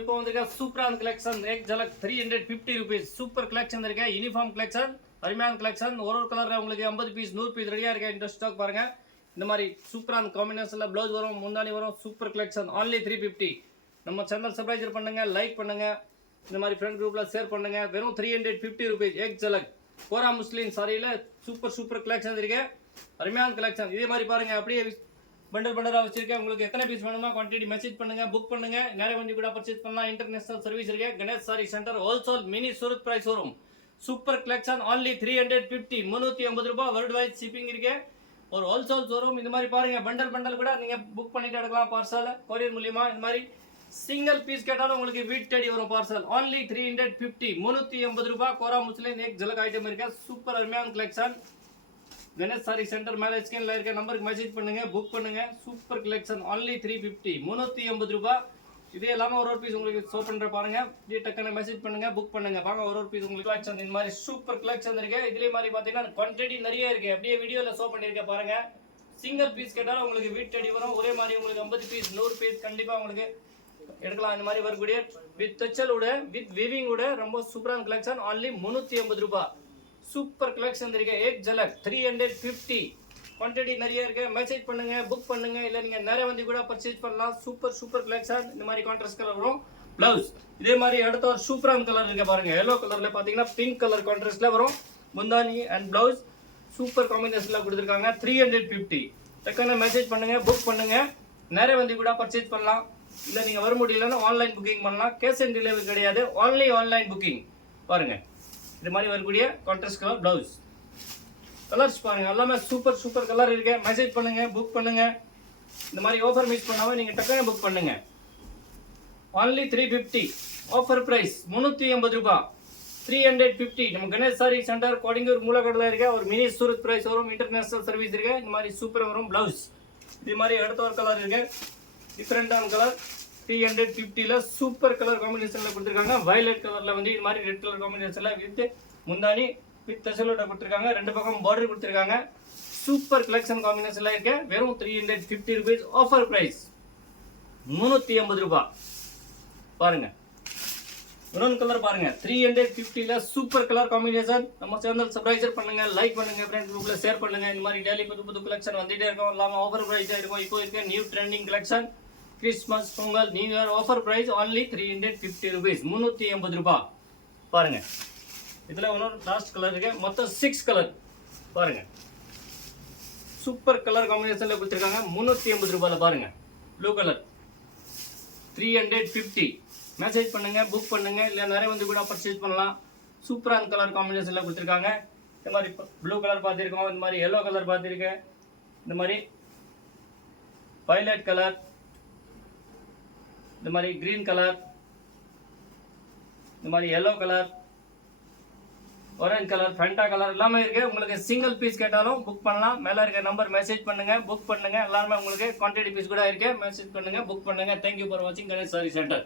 இப்போ வந்திருக்க சூப்பரான கலெக்ஷன் एक झलक 350 rupees சூப்பர் கலெக்ஷன் இருக்கு யூனிஃபார்ம் கலெக்ஷன் அருமையான கலெக்ஷன் ஒரு கலர்ல உங்களுக்கு 50 பீஸ் 100 பீஸ் ரெடியா இருக்கு இந்த ஸ்டாக் பாருங்க இந்த மாதிரி சூப்பரான காம்பினேஷன்ல ப்ளவுஸ் வரும் முந்தானி வரும் சூப்பர் கலெக்ஷன் only 350 நம்ம சேனல் சப்ஸ்கிரைப் பண்ணுங்க லைக் பண்ணுங்க இந்த மாதிரி ஃப்ரெண்ட் குரூப்ல ஷேர் பண்ணுங்க வெறும் 350 rupees एक झलक கோரா முஸ்லிம் சாரியில சூப்பர் கலெக்ஷன் இருக்கு அருமையான கலெக்ஷன் இதே மாதிரி பாருங்க அப்படியே बंडल बंडला வச்சிருக்கேன் உங்களுக்கு எத்தனை பீஸ் வேணுமோ குவாண்டிட்டி மெசேஜ் பண்ணுங்க புக் பண்ணுங்க நேரே வந்து கூட பர்சேஸ் பண்ணலாம் இன்டர்நேஷனல் சர்வீஸ் இருக்கு Ganesh sari centre wholesale mini Surat price வரும் சூப்பர் கலெக்ஷன் only 350 350 ரூபாய் வேர்ல்ட் வைட் ஷிப்பிங் இருக்கு ஒரு ஹோல்சேல் ஷோரூம் இந்த மாதிரி பாருங்க பண்டல் கூட நீங்க புக் பண்ணிட்டு எடுக்கலாம் பார்சல் கொரியர் மூலமா இந்த மாதிரி சிங்கிள் பீஸ் கேட்டாலும் உங்களுக்கு வீட் தேடி வரும் பார்சல் only 350 350 ரூபாய் கோரா முஸ்லிம் एक झलक ஐட்டம் இருக்கு சூப்பர் அருமையான கலெக்ஷன் गणेश सारी सेंटर மேல ஸ்கிரீன்ல இருக்க நம்பருக்கு மெசேஜ் பண்ணுங்க புக் பண்ணுங்க சூப்பர் கலெக்ஷன் only 350 350 ரூபாய் இதே இல்லாம ஒரு பீஸ் உங்களுக்கு ஷோ பண்ற பாருங்க இது டக்கன மெசேஜ் பண்ணுங்க புக் பண்ணுங்க வாங்க ஒரு பீஸ் உங்களுக்கு கலெக்ஷன் இந்த மாதிரி சூப்பர் கலெக்ஷன் இருக்கு இதுலயே மாதிரி பாத்தீங்கன்னா குவாண்டிட்டி நிறைய இருக்கு அப்படியே வீடியோல ஷோ பண்ணிருக்க பாருங்க சிங்கிள் பீஸ் கேட்டாலும் உங்களுக்கு வீட் தேடி வரும் ஒரே மாதிரி உங்களுக்கு 50 பீஸ் 100 பீஸ் கண்டிப்பா உங்களுக்கு எடுக்கலாம் இந்த மாதிரி வரக்கூடிய வித் தச்சலோட வித் வீவிங் ஓட ரொம்ப சூப்பரான கலெக்ஷன் only 350 ரூபாய் சூப்பர் கலெக்ஷன் இருக்கு एक झलक 350 குவாண்டிட்டி நிறைய இருக்கு மெசேஜ் பண்ணுங்க புக் பண்ணுங்க இல்ல நீங்க நேரே வந்து கூட பர்சேஸ் பண்ணலாம் சூப்பர் கலெக்ஷன் இந்த மாதிரி கான்ட்ராஸ்ட் கலர் வரும் ப்ளவுஸ் இதே மாதிரி அடுத்த ஒரு சூப்பரான கலர் இருக்கு பாருங்க yellow கலர்ல பாத்தீங்கன்னா பிங்க் கலர் கான்ட்ராஸ்ட்ல வரும் முந்தானி அண்ட் ப்ளவுஸ் சூப்பர் காம்பினேஷன்ல கொடுத்திருக்காங்க 350 டக்குனு மெசேஜ் பண்ணுங்க புக் பண்ணுங்க நேரே வந்து கூட பர்சேஸ் பண்ணலாம் இல்ல நீங்க வர முடியலன்னா ஆன்லைன் புக்கிங் பண்ணலாம் கேஷ் ஆன் டெலிவரி கிடையாது only ஆன்லைன் புக்கிங் பாருங்க இது மாதிரி வரக்கூடிய கான்ட்ராஸ்ட் கலர் ப்ளவுஸ் கலர்ஸ் பாருங்க எல்லாமே சூப்பர் கலர் இருக்கு மெசேஜ் பண்ணுங்க புக் பண்ணுங்க இந்த மாதிரி ஆஃபர் மிஸ் பண்ணாம நீங்க டக்குனு புக் பண்ணுங்க only 350 ஆஃபர் பிரைஸ் 350 ரூபாய் 350 நம்ம கணேஷ் சாரி சென்டர் கோடிங்கூர் மூலக்கடல இருக்க ஒரு மினி சூரத் பிரைஸ் வரும் இன்டர்நேஷனல் சர்வீஸ் இருக்கு இந்த மாதிரி சூப்பர் வரும் ப்ளவுஸ் இது மாதிரி அடுத்த ஒரு கலர் இருக்கு டிஃபரெண்டான கலர் 350 ல சூப்பர் கலர் காம்பினேஷன்ல கொடுத்திருக்காங்க வயலட் கலர்ல வந்து இந்த மாதிரி ரெட் கலர் காம்பினேஷன்ல வித் முந்தானி வித் தசலோட கொடுத்திருக்காங்க ரெண்டு பக்கம் பார்டர் கொடுத்திருக்காங்க சூப்பர் கலெக்ஷன் காம்பினேஷன்ல இருக்கு வெறும் 350 ரூபாய் ஆஃபர் பிரைஸ் 350 ரூபாய் பாருங்க மெரூன் கலர் பாருங்க 350 ல சூப்பர் கலர் காம்பினேஷன் நம்ம சேனல் சப்ஸ்கிரைப் பண்ணுங்க லைக் பண்ணுங்க ஃப்ரெண்ட்ஸ் குரூப்ல ஷேர் பண்ணுங்க இந்த மாதிரி டெய்லி புது கலெக்ஷன் வந்துட்டே இருக்கும் எல்லாமே ஆஃபர் பிரைஸ் இருக்கும் இப்போ இருக்க new trending collection Christmas Pongal new year offer price only 350 rupees 350 ரூபாய் பாருங்க இதுல இன்னொரு லாஸ்ட் கலர் இருக்கு மொத்தம் 6 கலர் பாருங்க சூப்பர் கலர் காம்பினேஷன்ல கொடுத்திருக்காங்க 350 ரூபாயில பாருங்க ப்ளூ கலர் 350 மெசேஜ் பண்ணுங்க புக் பண்ணுங்க இல்ல நிறைய வந்து கூட பர்ச்சேஸ் பண்ணலாம் சூப்பரான கலர் காம்பினேஷன்ல கொடுத்திருக்காங்க இந்த மாதிரி ப்ளூ கலர் பார்த்திருக்கோம் இந்த மாதிரி yellow கலர் பார்த்திருக்கேன் இந்த மாதிரி violet கலர் இந்த மாதிரி green கலர் இந்த மாதிரி yellow colour orange colour Fanta colour எல்லாமே இருக்கு உங்களுக்கு சிங்கிள் பீஸ் கேட்டாலும் புக் பண்ணலாம் மேல இருக்க நம்பர் மெசேஜ் பண்ணுங்க புக் பண்ணுங்க எல்லாமே உங்களுக்கு குவாண்டிட்டி பீஸ் கூட இருக்கு மெசேஜ் பண்ணுங்க புக் பண்ணுங்க Thank you for watching Ganesh sari centre